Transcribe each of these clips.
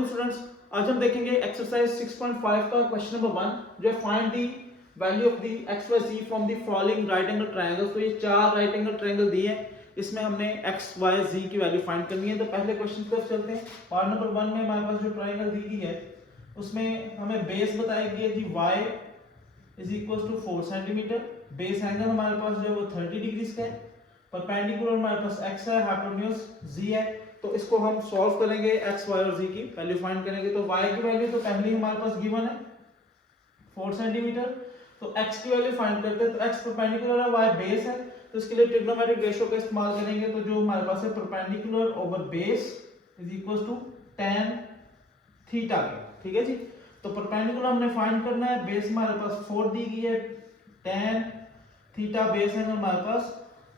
वालेकुम स्टूडेंट्स। आज हम देखेंगे एक्सरसाइज 6.5 का क्वेश्चन नंबर 1 जो find the value of the x y z from the following right angle triangles. तो ये चार राइट एंगल ट्रायंगल दिए हैं, इसमें हमने एक्स वाई जी की वैल्यू फाइंड करनी है। तो पहले क्वेश्चन की तरफ चलते हैं। पार्ट नंबर 1 में हमारे पास जो ट्रायंगल दी गई है उसमें हमें बेस बताई गई है जी y is equal to 4 centimetre. Base angle हमारे पास जो है वो 30 डिग्रीज का है। परपेंडिकुलर हमारे पास x है, हाइपोटेन्यूज z है। तो इसको हम सॉल्व करेंगे, x y और z की वैल्यू फाइंड करेंगे। तो y की वैल्यू तो पहले ही हमारे पास गिवन है 4 सेंटीमीटर। तो x की वैल्यू फाइंड करते हैं। तो x परपेंडिकुलर है, y बेस है, तो इसके लिए ट्रिग्नोमेट्रिक रेशियो का इस्तेमाल करेंगे। तो जो हमारे पास है perpendicular over base is equal to tan theta के, ठीक है जी। तो परपेंडिकुलर हमने फाइंड करना है, बेस हमारे पास 4 दी गई है, tan थीटा बेस एंगल हमारे पास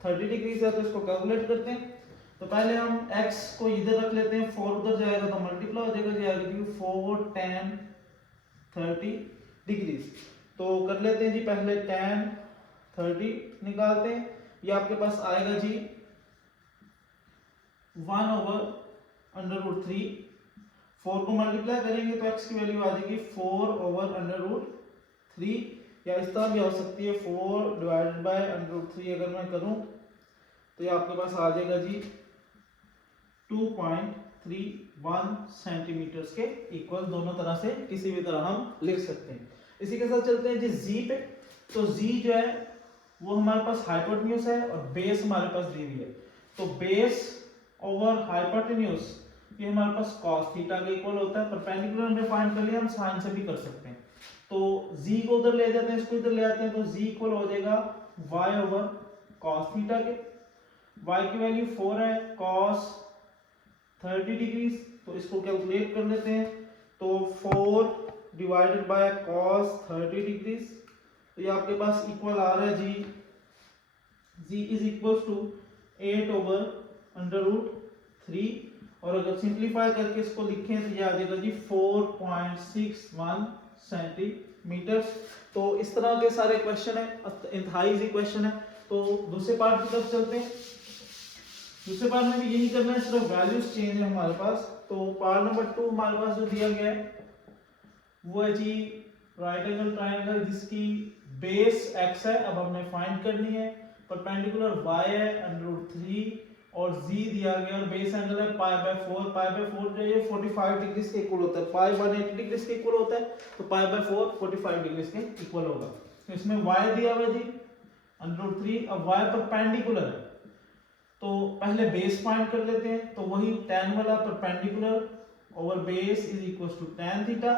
30 डिग्री है। तो इसको कैलकुलेट करते हैं। तो पहले हम x को इधर रख लेते हैं, 4 उधर जाएगा तो मल्टीप्लाई हो जाएगा जी, आएगा 4 tan 30 डिग्री। तो कर लेते हैं जी, पहले tan 30 निकालते हैं। ये आपके पास आएगा जी 1/√3। 4 को मल्टीप्लाई करेंगे तो x की वैल्यू आ जाएगी 4/√3, या इस तरह भी हो सकती है 4/√3। अगर मैं करूं तो ये आपके पास आ जाएगा जी 2.31 सेंटीमीटर के इक्वल। दोनों तरह से किसी भी तरह हम लिख सकते हैं। इसी के साथ चलते हैं जी z पे। तो z जो है वो हमारे पास हाइपोटेन्यूज है और बेस हमारे पास दी हुई है। तो बेस ओवर हाइपोटेन्यूज ये हमारे पास cos थीटा के इक्वल होता है। परपेंडिकुलर हमने फाइंड कर लिया, हम साइन से भी कर सकते हैं। तो z को उधर ले जाते हैं, इसको इधर ले आते हैं, तो z इक्वल हो जाएगा y ओवर cos थीटा के। y की वैल्यू 4 है, cos 30 डिग्री। तो इसको कैलकुलेट कर लेते हैं। तो 4 डिवाइडेड बाय cos 30 डिग्री, तो ये आपके पास इक्वल आ रहा है जी z इज इक्वल टू 8/√3। और अगर सिंप्लीफाई करके इसको लिखें तो ये आ जाएगा जी 4.61 सेंटीमीटर। तो इस तरह के सारे क्वेश्चन है, इंतहाई इजी क्वेश्चन है। तो दूसरे पार्ट की तरफ चलते हैं। दूसरे पार्ट में भी यही करना है, सिर्फ वैल्यूज चेंज है हमारे पास। तो पार्ट नंबर 2 हमारे पास जो दिया गया है वो है जी राइट एंगल ट्रायंगल जिसकी बेस x है, अब हमने फाइंड करनी है। परपेंडिकुलर y है √3 और z दिया गया और बेस एंगल है π/4। π/4 जो है 45 डिग्री के इक्वल होता है। π 180 डिग्री के इक्वल होता है, तो π/4 45 डिग्री के इक्वल होगा। तो इसमें y दिया हुआ है जी √3। अब y परपेंडिकुलर है, तो पहले बेस फाइंड कर लेते हैं। तो वही tan वाला perpendicular over base is equal to tan theta.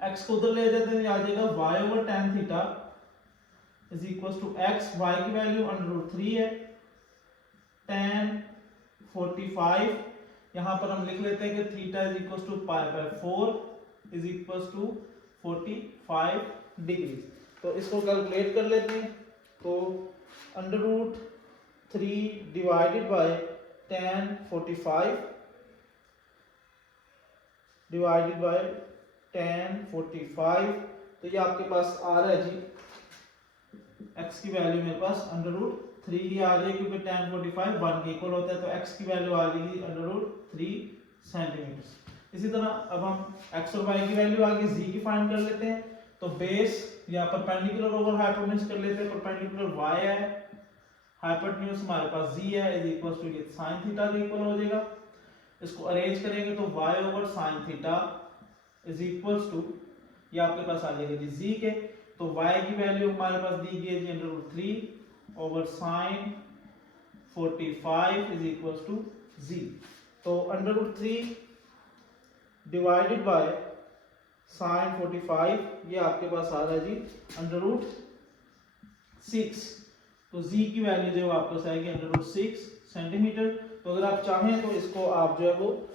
x को उधर ले जाते हैं, आ जाएगा y over tan theta is equal to x। y की वैल्यू √3 है, tan 45। यहां पर हम लिख लेते हैं कि theta is equal to π/4 is equal to 45 degree. तो इसको कैलकुलेट कर लेते हैं। तो √3 divided by tan 45 divided by tan 45, तो ये आपके पास आ रहा है जी x की वैल्यू मेरे पास √3 ही आ जाएगी, क्योंकि tan 45 1 के इक्वल होता है। तो x की वैल्यू आ जाएगी √3 सेंटीमीटर। इसी तरह अब हम x और y की वैल्यू आगे z की फाइंड कर लेते हैं। तो बेस या परपेंडिकुलर ओवर हाइपोटेन्यूज कर लेते हैं। परपेंडिकुलर y है, हाइपोटेन्यूज हमारे पास z है, इज इक्वल टू ये sin थीटा के इक्वल हो जाएगा। इसको अरेंज करेंगे तो y over sin theta is equal to ये आपके पास आ जाएगा जी z के। तो y की वैल्यू हमारे पास दी गई है जी √3 over sin 45 is equal to z। तो √3 डिवाइडेड बाय sin 45 ये आपके पास आ रहा है जी √6। तो z की वैल्यू जो आपके पास आएगी √6 सेंटीमीटर। तो अगर आप चाहें तो इसको आप जो है वो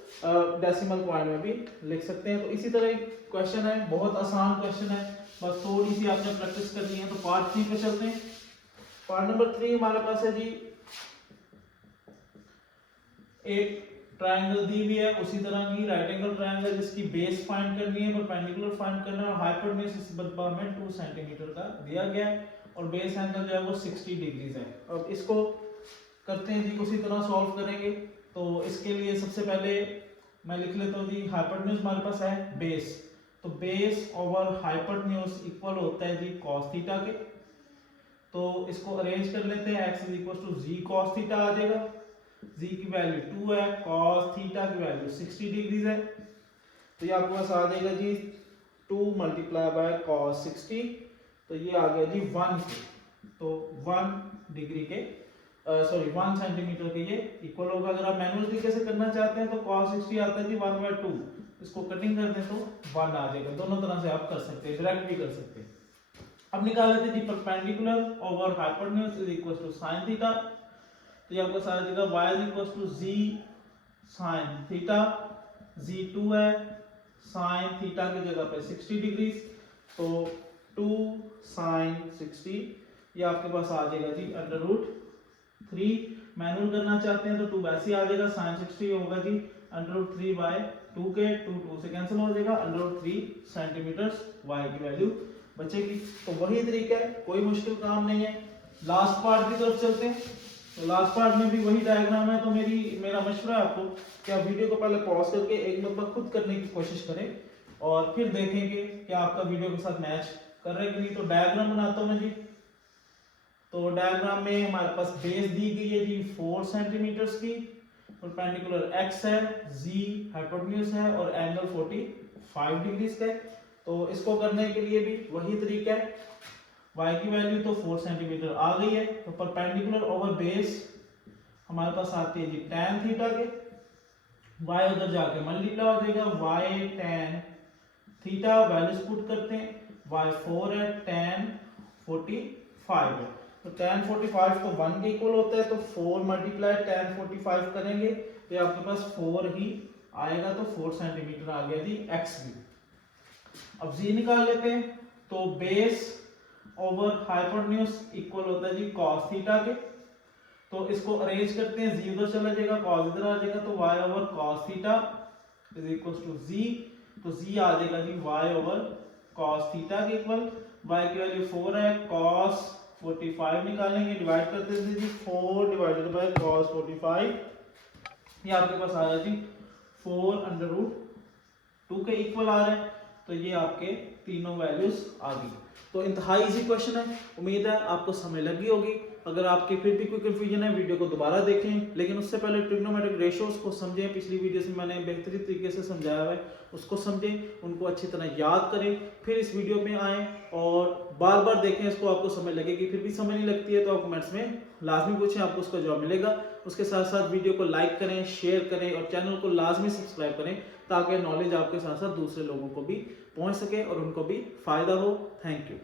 डेसिमल पॉइंट में भी लिख सकते हैं। तो इसी तरह क्वेश्चन है, बहुत आसान क्वेश्चन है, बस थोड़ी सी आपने प्रैक्टिस करनी है। तो पार्ट 3 पे चलते हैं। पार्ट नंबर 3 हमारे पास है जी एक ट्रायंगल दी हुई है, उसी तरह की राइट एंगल ट्रायंगल जिसकी बेस फाइंड करनी है, परपेंडिकुलर फाइंड करना है और हाइपोटेन्यूज इस बदला में 2 सेंटीमीटर का दिया गया है और बेस एंगल जो है वो 60 डिग्री है। अब इसको करते हैं जी, उसी तरह सॉल्व करेंगे। तो इसके लिए सबसे पहले मैं लिख लेता हूँ जी, हाइपोटेन्यूज हमारे पास है बेस, तो बेस ओवर हाइपोटेन्यूज इक्वल होता है जी cos थीटा के। तो इसको अरेंज कर लेते हैं, x is equal to g cos theta आ जाएगा, g की वैल्यू 2 है, cos थीटा की वैल्यू 60 डिग्रीज है, तो ये आपके पास आ जाएगा जी 2 मल्टीप्लाई बाय cos 60, तो ये आ गया जी 1 के, तो 1 डिग्री के सॉरी 1 सेंटीमीटर के ये इक्वल होगा। अगर आप मैनुअल तरीके से करना चाहते हैं तो cos 60 आता है जी 1/2, इसको कटिंग कर दें तो 1 आ जाएगा। दोनों तरह से आप कर सकते हैं, डायरेक्ट भी कर सकते हैं। अब निकाल लेते हैं जी perpendicular over hypotenuse is equal to sin theta, तो ये आपका सारा जगह y is equal to g sin theta, g2 है, sin थीटा की जगह पे 60 डिग्री, तो 2 sin 60 ये आपके पास आ जाएगा जी √3। मैनुअल करना चाहते हैं तो 2 वैसे आ जाएगा, sin 60 होगा जी √3/2 के, 2 से कैंसिल हो जाएगा, √3 सेंटीमीटर y की वैल्यू बचेगी। तो वही तरीका है, कोई मुश्किल काम नहीं है। लास्ट पार्ट की तरफ चलते हैं, तो लास्ट पार्ट में भी वही डायग्राम है, तो मेरा मशवरा है आपको कि आप वीडियो को पहले पॉज करके एक मरतबा खुद करने की कोशिश करें और फिर देखेंगे कि आपका वीडियो के साथ मैच कर रहा है कि नहीं। तो डायग्राम बनाता हूं मैं जी, तो डायग्राम में हमारे पास बेस दी गई है जी 4 सेंटीमीटर की, परपेंडिकुलर x है, z हाइपोटेन्यूज है और एंगल 45 डिग्री का है। तो इसको करने के लिए भी वही तरीका है, y की वैल्यू तो 4 सेंटीमीटर आ गई है, तो परपेंडिकुलर ओवर बेस हमारे पास आती है जी tan थीटा के, y उधर जाके मल्टीप्लाई हो जाएगा y tan theta, values put करते हैं, y4 है, tan 45 है, तो tan 45 तो 1 के इक्वल होता है, तो 4 मल्टीप्लाई tan 45 करेंगे तो आपके पास 4 ही आएगा, तो 4 सेंटीमीटर आ गया जी x भी। अब z निकाल लेते हैं, तो बेस ओवर हाइपोटेन्यूज इक्वल होता है जी cos थीटा के, तो इसको अरेंज करते हैं, z उधर चला जाएगा, cos इधर आ जाएगा, तो y over cos theta is equal to z, तो z आ जाएगा जी y ओवर cos थीटा के इक्वल, y की वैल्यू 4 है, cos 45 निकालेंगे, डिवाइड कर देते हैं जी 4 डिवाइडेड बाय cos 45, ये आपके पास आया जी 4√2 के इक्वल आ रहा है, तो ये आपके तीनों वैल्यूज आ गई। तो इंतहाई इजी क्वेश्चन है, उम्मीद है आपको समझ लगी होगी। अगर आपकी फिर भी कोई कंफ्यूजन है वीडियो को दोबारा देखें, लेकिन उससे पहले ट्रिग्नोमेट्रिक रेशियोज को समझें। पिछली वीडियोस में मैंने बेहतरीन तरीके से समझाया हुआ है, उसको समझें, उनको अच्छी तरह याद करें, फिर इस वीडियो में आएँ और बार बार देखें, इसको आपको समझ लगेगी। फिर भी समझ नहीं लगती है तो आप कमेंट्स में लाजमी पूछें, आपको उसका जवाब मिलेगा। उसके साथ साथ वीडियो को लाइक करें, शेयर करें और चैनल को लाजमी सब्सक्राइब करें, ताकि नॉलेज आपके साथ साथ दूसरे लोगों को भी पहुंच सके और उनको भी फायदा हो। Thank you.